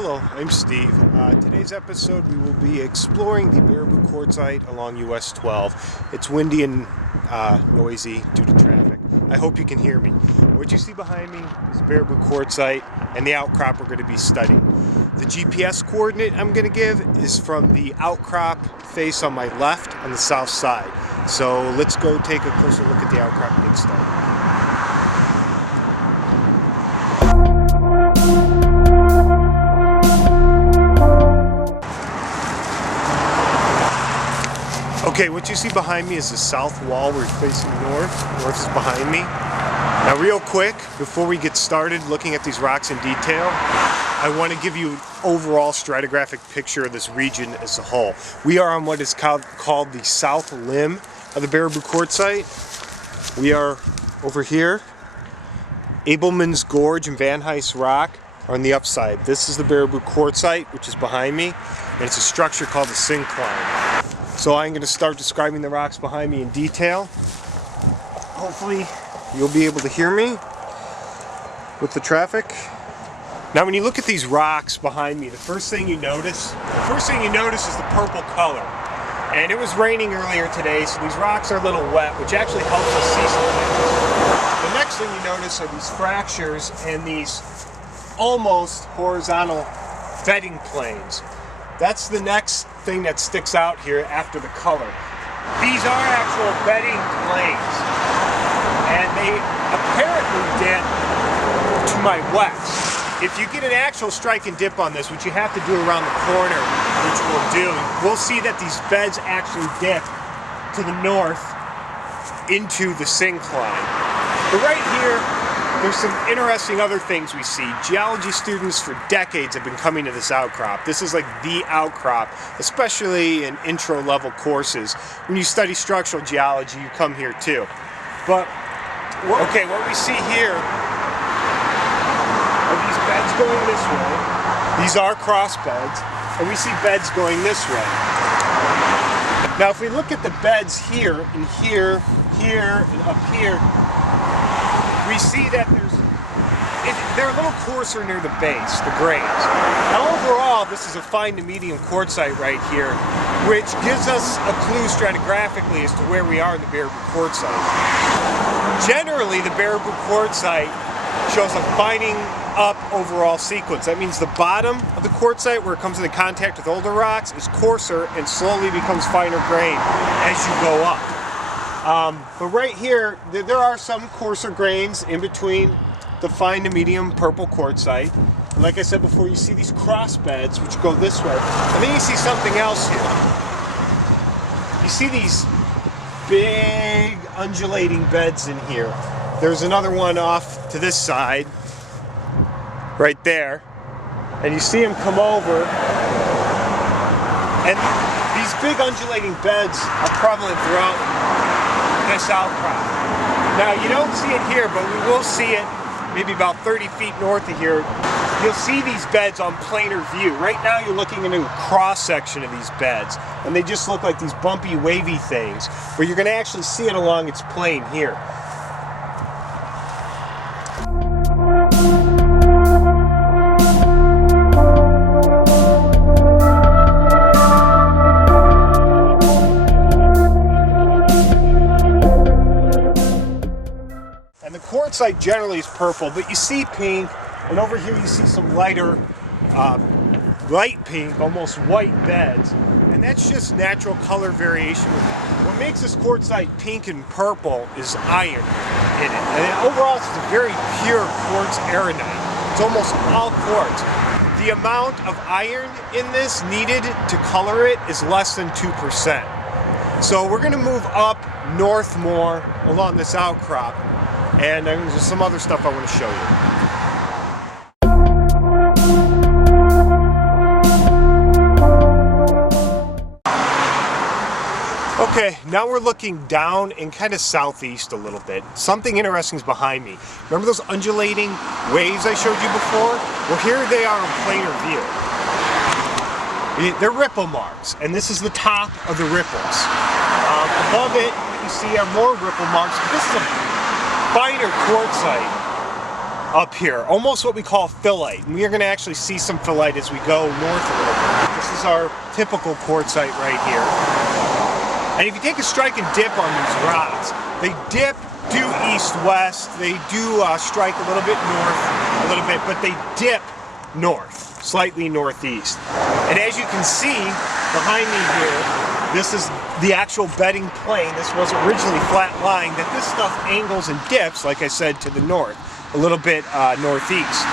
Hello, I'm Steve. Today's episode we will be exploring the Baraboo Quartzite along US-12. It's windy and noisy due to traffic. I hope you can hear me. What you see behind me is Baraboo Quartzite and the outcrop we're going to be studying. The GPS coordinate I'm going to give is from the outcrop face on my left on the south side. So let's go take a closer look at the outcrop and get started. Okay, what you see behind me is the south wall. We're facing north. North is behind me. Now real quick, before we get started looking at these rocks in detail, I want to give you an overall stratigraphic picture of this region as a whole. We are on what is called the south limb of the Baraboo Quartzite. We are over here. Abelman's Gorge and Van Hise Rock are on the upside. This is the Baraboo Quartzite, which is behind me, and it's a structure called the syncline. So I'm going to start describing the rocks behind me in detail. Hopefully you'll be able to hear me with the traffic. Now when you look at these rocks behind me, the first thing you notice is the purple color. And it was raining earlier today, so these rocks are a little wet, which actually helps us see some things. The next thing you notice are these fractures and these almost horizontal bedding planes. That's the next thing that sticks out here after the color. These are actual bedding planes, and they apparently dip to my west. If you get an actual strike and dip on this, which you have to do around the corner, which we'll do, we'll see that these beds actually dip to the north into the syncline. But right here, there's some interesting other things we see. Geology students for decades have been coming to this outcrop. This is like the outcrop, especially in intro level courses. When you study structural geology, you come here too. But, okay, what we see here are these beds going this way. These are cross beds, and we see beds going this way. Now if we look at the beds here, and here, here, and up here, we see that they're a little coarser near the base, the grains. Now overall, this is a fine to medium quartzite right here, which gives us a clue stratigraphically as to where we are in the Baraboo Quartzite. Generally, the Baraboo Quartzite shows a fining up overall sequence. That means the bottom of the quartzite, where it comes into contact with older rocks, is coarser and slowly becomes finer grain as you go up. But right here, there are some coarser grains in between the fine to medium purple quartzite. And like I said before, you see these cross beds which go this way. And then you see something else here. You see these big undulating beds in here. There's another one off to this side, right there. And you see them come over. And these big undulating beds are prevalent throughout this outcrop. Now you don't see it here, but we will see it maybe about 30 feet north of here. You'll see these beds on planar view. Right now you're looking into a cross section of these beds, and they just look like these bumpy, wavy things, but you're going to actually see it along its plane here. Quartzite generally is purple, but you see pink, and over here you see some lighter, light pink, almost white beds, and that's just natural color variation. What makes this quartzite pink and purple is iron in it, and overall it's a very pure quartz arenite. It's almost all quartz. The amount of iron in this needed to color it is less than 2%. So we're going to move up north more along this outcrop. And there's some other stuff I want to show you. Okay, now we're looking down and kind of southeast a little bit. Something interesting is behind me. Remember those undulating waves I showed you before? Well, here they are in planar view. They're ripple marks, and this is the top of the ripples. Above it, what you see are more ripple marks. This is a finer quartzite. up here, almost what we call phyllite. And we are going to actually see some phyllite as we go north a little bit. This is our typical quartzite right here. And if you take a strike and dip on these rocks, they dip due east-west, they do strike a little bit north, a little bit, but they dip north, slightly northeast. And as you can see behind me here, this is the actual bedding plane. This was originally flat lying, that this stuff angles and dips, like I said, to the north, a little bit northeast.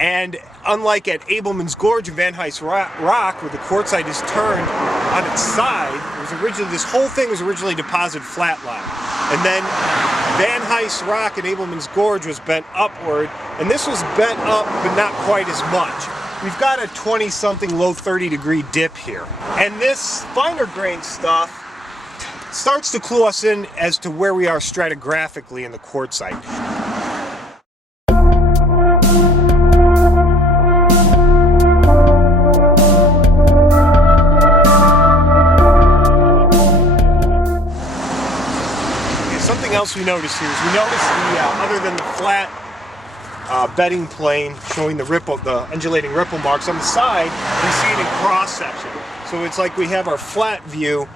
And unlike at Abelman's Gorge and Van Heist Rock, where the quartzite is turned on its side, it was originally, this whole thing was originally deposited flat lying. And then Van Heist Rock and Abelman's Gorge was bent upward, and this was bent up, but not quite as much. We've got a 20-something, low 30-degree dip here. And this finer grain stuff starts to clue us in as to where we are stratigraphically in the quartzite. Something else we notice here is we notice the, other than the flat bedding plane showing the ripple, the undulating ripple marks on the side, we see it in cross section. So it's like we have our flat view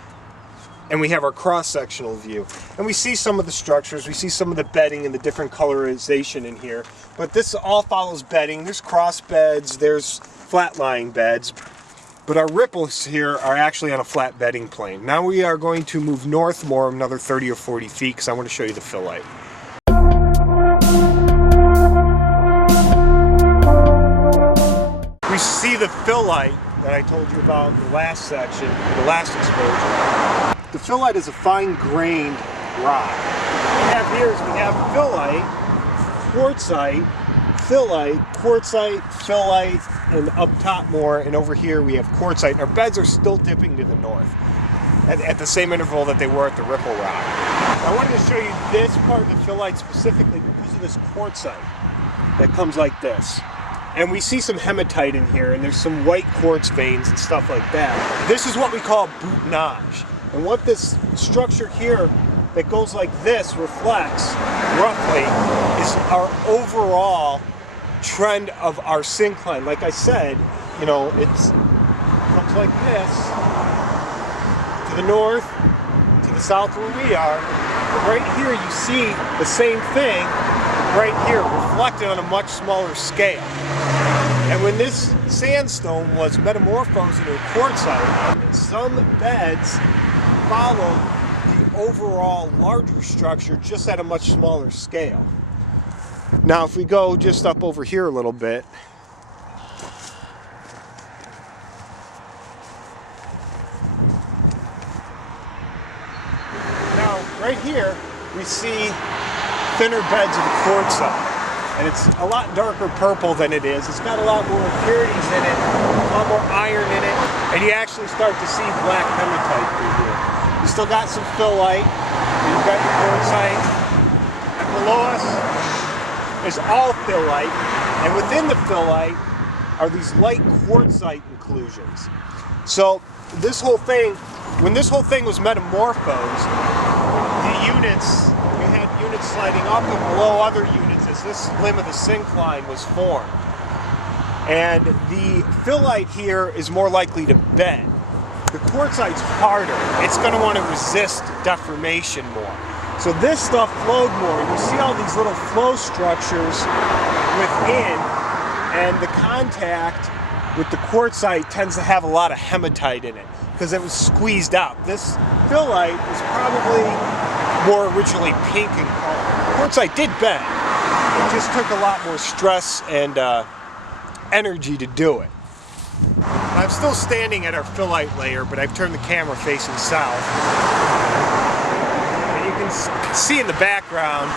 and we have our cross-sectional view. And we see some of the structures, we see some of the bedding and the different colorization in here. But this all follows bedding. There's cross beds, there's flat-lying beds. But our ripples here are actually on a flat bedding plane. Now we are going to move north more, another 30 or 40 feet, because I want to show you the phyllite. We see the phyllite that I told you about in the last section, the last exposure. The phyllite is a fine-grained rock. What we have here is we have phyllite, quartzite, phyllite, quartzite, phyllite, and up top more, and over here we have quartzite. And our beds are still dipping to the north at the same interval that they were at the ripple rock. I wanted to show you this part of the phyllite specifically because of this quartzite that comes like this. And we see some hematite in here, and there's some white quartz veins and stuff like that. This is what we call boutonage. And what this structure here that goes like this reflects, roughly, is our overall trend of our syncline. Like I said, you know, it comes like this, to the north, to the south where we are. But right here you see the same thing right here, reflected on a much smaller scale. And when this sandstone was metamorphosed into quartzite, some beds follow the overall larger structure just at a much smaller scale. Now if we go just up over here a little bit, now right here we see thinner beds of the quartzite, and it's a lot darker purple than it is. It's got a lot more impurities in it, a lot more iron in it, and you actually start to see black hematite through here. You still got some phyllite, you've got your quartzite, and below us is all phyllite, and within the phyllite are these light quartzite inclusions. So this whole thing, when this whole thing was metamorphosed, the units, we had units sliding up and below other units as this limb of the syncline was formed. And the phyllite here is more likely to bend. The quartzite's harder. It's going to want to resist deformation more. So this stuff flowed more. You see all these little flow structures within, and the contact with the quartzite tends to have a lot of hematite in it because it was squeezed out. This phyllite was probably more originally pink in color. Quartzite did bend. It just took a lot more stress and energy to do it. I'm still standing at our phyllite layer, but I've turned the camera facing south. You can see in the background,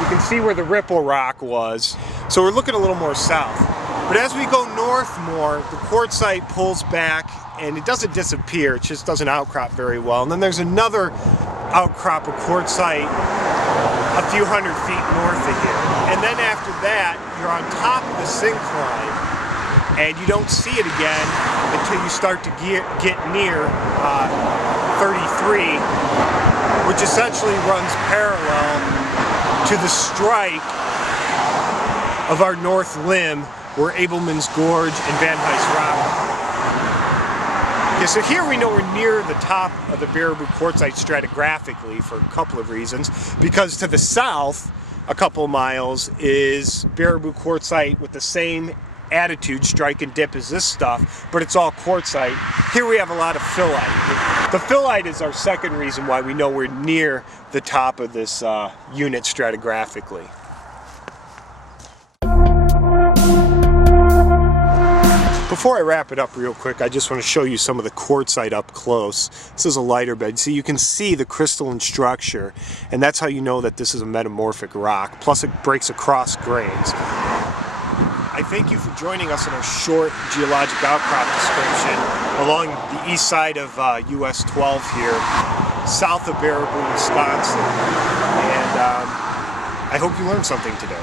you can see where the ripple rock was. So we're looking a little more south. But as we go north more, the quartzite pulls back and it doesn't disappear, it just doesn't outcrop very well. And then there's another outcrop of quartzite a few hundred feet north of here. And then after that, you're on top of the syncline and you don't see it again until you start to get near 33, which essentially runs parallel to the strike of our north limb were Abelman's Gorge and Van Heist Rock. Okay, so here we know we're near the top of the Baraboo Quartzite stratigraphically for a couple of reasons. Because to the south, a couple of miles, is Baraboo Quartzite with the same attitude, strike and dip, as this stuff, but it's all quartzite. Here we have a lot of phyllite. The phyllite is our second reason why we know we're near the top of this unit stratigraphically. Before I wrap it up real quick, I just want to show you some of the quartzite up close. This is a lighter bed. So you can see the crystalline structure, and that's how you know that this is a metamorphic rock. Plus it breaks across grains. I thank you for joining us in our short geologic outcrop description along the east side of US-12 here, south of Baraboo, Wisconsin. And I hope you learned something today.